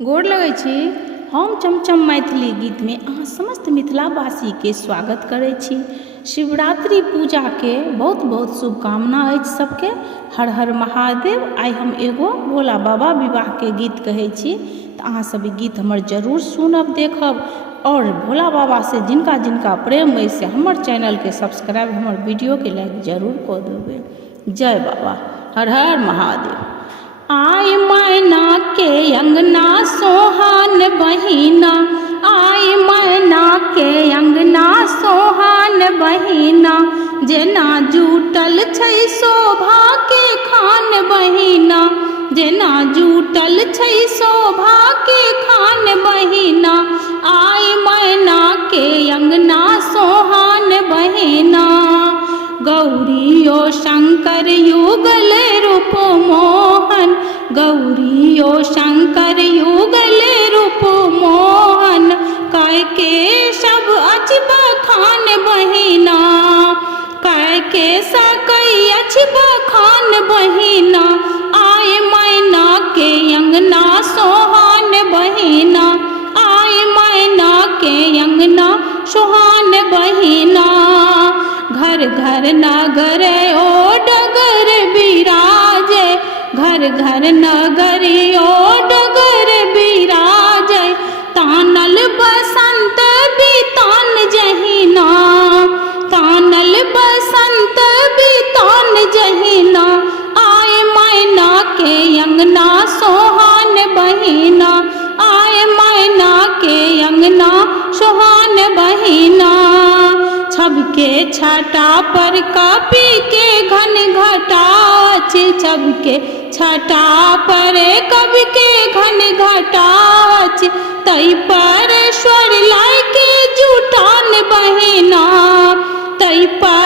गोर लगै छी। हम चमचम मैथिली गीत में अहाँ समस्त मिथिलावासी के स्वागत करै छी। शिवरात्रि पूजा के बहुत बहुत शुभकामना अछि सबके। हर हर महादेव। आइ हम एगो भोला बाबा विवाह के गीत कहै छी, तो अहाँ सब ई गीत हमर जरूर सुनब देखब। और भोला बाबा से जिनका जिनका प्रेम अइ से हमर चैनल के सब्सक्राइब, हमर वीडियो के लाइक जरूर कऽ देबै। जय बाबा। हर हर महादेव। आय मैना के अंगना सोहान बहिना, आय मैना के अंगना सोहान बहिना, जेना जुटल छै शोभा के खान बहिना, जेना जुटल छै शोभा के खान बहिना, आय मैना के अंगना सोहान बहिना। गौरियो शंकर युगल रूप मोहन, गौरियो शंकर युगल रूप मोहन, काय के सब अछि बखान बहिना, काय के सकई अछि बखान बहिना, आय मैना के अंगना सोहान बहिना, आय मैना के अंगना सोहान बहिना। घर घर नगर ओ डगर बिराजे, घर घर नगर ओ डगर बिराजे, तानल बसंत बितान जहिना, तानल बसंत बितान जहिना, आय मैना के अंगना सोहान बहिना, आय मैना के अंगना सोहान बहिना। छब के छटा पर कपी के घन घटा अछि, छब के छटा पर कवि के घन घटा अछि, तै पर स्वर लाय के जुटान बहिना, तै पर